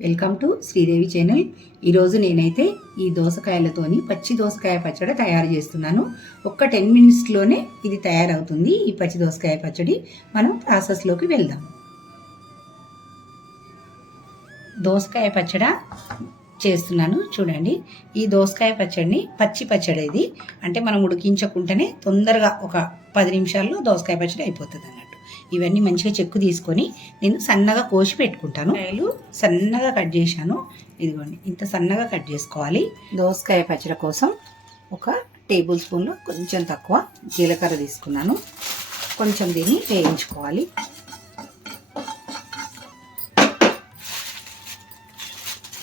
Welcome to Sridevi channel ఈరోజు నేనైతే ఈ దోసకాయలతోని పచ్చి దోసకాయ పచ్చడి తయారు చేస్తున్నాను. ఒక్క టెన్ మినిట్స్లోనే ఇది తయారవుతుంది. ఈ పచ్చి దోసకాయ పచ్చడి మనం ప్రాసెస్లోకి వెళ్దాం. దోసకాయ పచ్చడ చేస్తున్నాను. చూడండి ఈ దోసకాయ పచ్చడిని పచ్చి పచ్చడి ఇది అంటే మనం ఉడికించకుండానే తొందరగా ఒక పది నిమిషాల్లో దోసకాయ పచ్చడి అయిపోతుంది అన్నమాట ఇవన్నీ మంచిగా చెక్కు తీసుకొని నేను సన్నగా కోసి పెట్టుకుంటాను. కాయలు సన్నగా కట్ చేశాను. ఇదిగోండి ఇంత సన్నగా కట్ చేసుకోవాలి. దోసకాయ పచ్చడి కోసం ఒక టేబుల్ స్పూన్లో కొంచెం తక్కువ జీలకర్ర తీసుకున్నాను. కొంచెం దీన్ని వేయించుకోవాలి.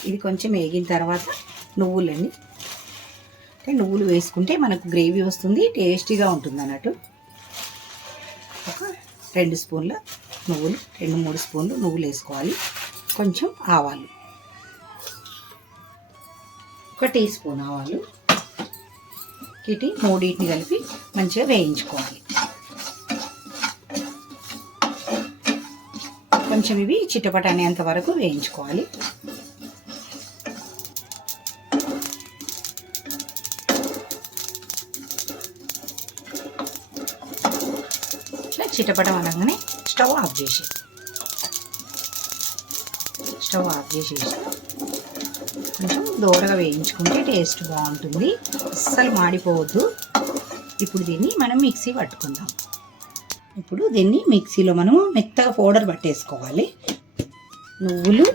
ఇది కొంచెం వేగిన తర్వాత నువ్వులండి. అంటే నువ్వులు వేసుకుంటే మనకు గ్రేవీ వస్తుంది టేస్టీగా ఉంటుంది అన్నట్టు ఒక రెండు స్పూన్ల నువ్వులు రెండు మూడు స్పూన్లు నువ్వులు వేసుకోవాలి. కొంచెం ఆవాలు. ఒక టీ స్పూన్ ఆవాలు. ఇటు మూడింటిని కలిపి మంచిగా వేయించుకోవాలి. కొంచెం ఇవి చిట్టపట అనేంత వరకు వేయించుకోవాలి. చిటపటం అనగానే స్టవ్ ఆఫ్ చేసి. స్టవ్ ఆఫ్ చేసేసి కొంచెం దూరగా వేయించుకుంటే టేస్ట్ బాగుంటుంది. అస్సలు మాడిపోవద్దు. ఇప్పుడు దీన్ని మనం మిక్సీ పట్టుకుందాం. ఇప్పుడు దీన్ని మిక్సీలో మనం మెత్తగా పౌడర్ పట్టేసుకోవాలి. నువ్వులు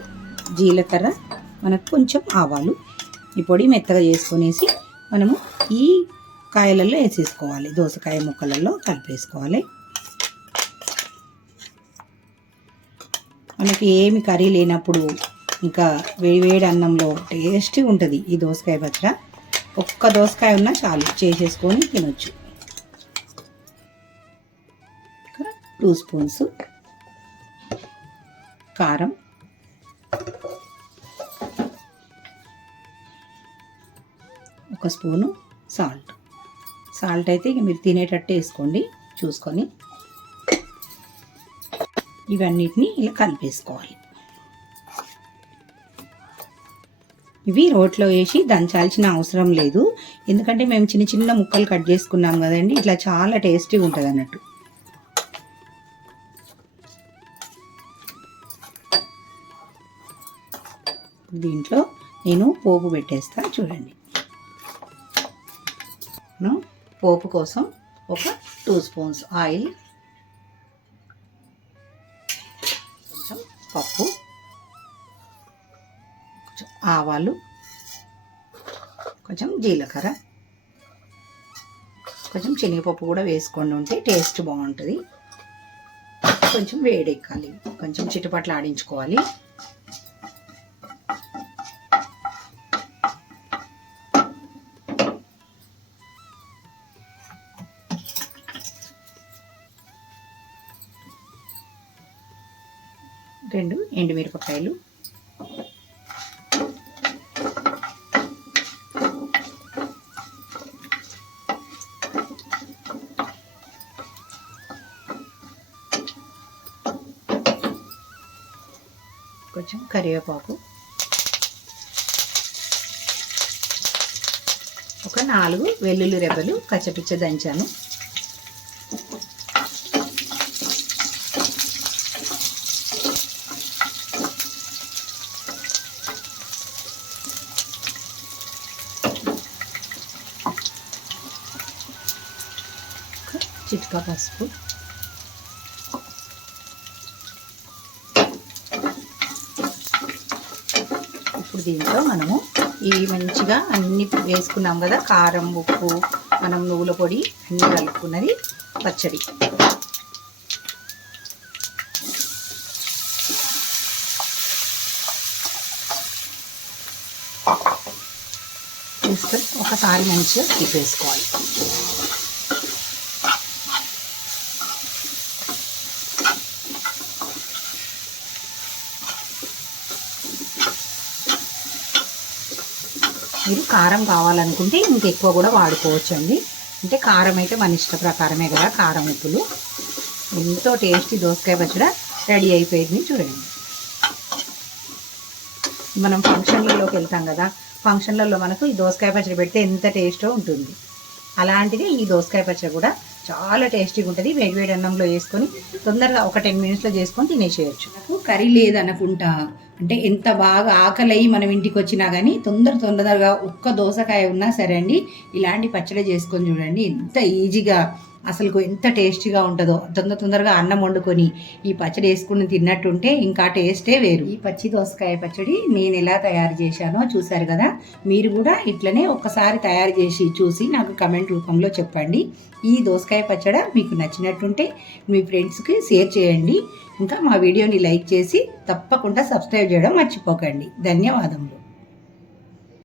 జీలకర్ర మనకు కొంచెం ఆవాలు. ఈ పొడి మెత్తగా చేసుకునేసి మనము ఈ కాయలలో వేసేసుకోవాలి. దోసకాయ ముక్కలలో కలిపేసుకోవాలి. మనకి ఏమి కర్రీ లేనప్పుడు ఇంకా వేడి వేడి అన్నంలో టేస్టీ ఉంటుంది ఈ దోసకాయ పచ్చడి ఒక్క దోసకాయ ఉన్నా చాలు చేసేసుకొని తినొచ్చు. టూ స్పూన్స్ కారం. ఒక స్పూను సాల్ట్. సాల్ట్ అయితే ఇక మీరు తినేటట్టు వేసుకోండి చూసుకొని. ఇవన్నిటిని ఇలా కలిపేసుకోవాలి. ఇవి రోట్లో వేసి దంచాల్సిన అవసరం లేదు. ఎందుకంటే మేము చిన్న చిన్న ముక్కలు కట్ చేసుకున్నాం కదండి ఇట్లా చాలా టేస్టీగా ఉంటుంది అన్నట్టు. దీంట్లో నేను పోపు పెట్టేస్తా చూడండి. పోపు కోసం ఒక టూ స్పూన్స్ ఆయిల్ కొంచెం పప్పు కొంచెం ఆవాలు కొంచెం జీలకర్ర కొంచెం శనగపప్పు కూడా వేసుకొని ఉంటే టేస్ట్ బాగుంటుంది. కొంచెం వేడెక్కాలి కొంచెం చిట్టుపట్లు ఆడించుకోవాలి. రెండు ఎండుమిరపకాయలు. కొంచెం కరివేపాకు. ఒక నాలుగు వెల్లుల్లి రెబ్బలు కచ్చపిచ్చ దంచాను. చిట్కా పసుపు. ఇప్పుడు దీంట్లో మనము ఇవి మంచిగా అన్ని వేసుకున్నాం కదా కారం ఉప్పు మనం నువ్వుల పొడి అన్నీ కలుపుకున్నది పచ్చడి. వేసుకొని ఒకసారి మంచిగా తిప్పేసుకోవాలి. మీరు కారం కావాలనుకుంటే ఇంకెక్కువ కూడా వాడుకోవచ్చు అండి అంటే కారం అయితే మన ఇష్ట ప్రకారమే కదా కారం ఉప్పులు. ఎంతో టేస్టీ దోసకాయ పచ్చడి రెడీ అయిపోయింది చూడండి. మనం ఫంక్షన్లలోకి వెళ్తాం కదా ఫంక్షన్లలో మనకు ఈ దోసకాయ పచ్చడి పెడితే ఎంత టేస్టో ఉంటుంది. అలాంటిది ఈ దోసకాయ పచ్చడి కూడా చాలా టేస్టీగా ఉంటుంది. వేడి వేడి అన్నంలో వేసుకొని తొందరగా ఒక టెన్ మినిట్స్లో చేసుకొని తినేసేయచ్చు. నాకు కర్రీ లేదనుకుంటా. అంటే ఎంత బాగా ఆకలి మనం ఇంటికి వచ్చినా కానీ తొందర తొందరగా ఒక్క దోసకాయ ఉన్నా సరే అండి ఇలాంటి పచ్చడి చేసుకొని చూడండి. ఎంత ఈజీగా అసలు ఎంత టేస్టీగా ఉంటుందో. తొందర తొందరగా అన్నం వండుకొని ఈ పచ్చడి వేసుకుని తిన్నట్టుంటే ఇంకా టేస్టే వేరు. ఈ పచ్చి దోసకాయ పచ్చడి నేను ఎలా తయారు చేశానో చూశారు కదా? మీరు కూడా ఇట్లనే ఒక్కసారి తయారు చేసి చూసి నాకు కమెంట్ రూపంలో చెప్పండి. ఈ దోసకాయ పచ్చడి మీకు నచ్చినట్టుంటే మీ ఫ్రెండ్స్కి షేర్ చేయండి. ఇంకా మా వీడియోని లైక్ చేసి తప్పకుండా సబ్స్క్రైబ్ చేయడం మర్చిపోకండి. ధన్యవాదములు.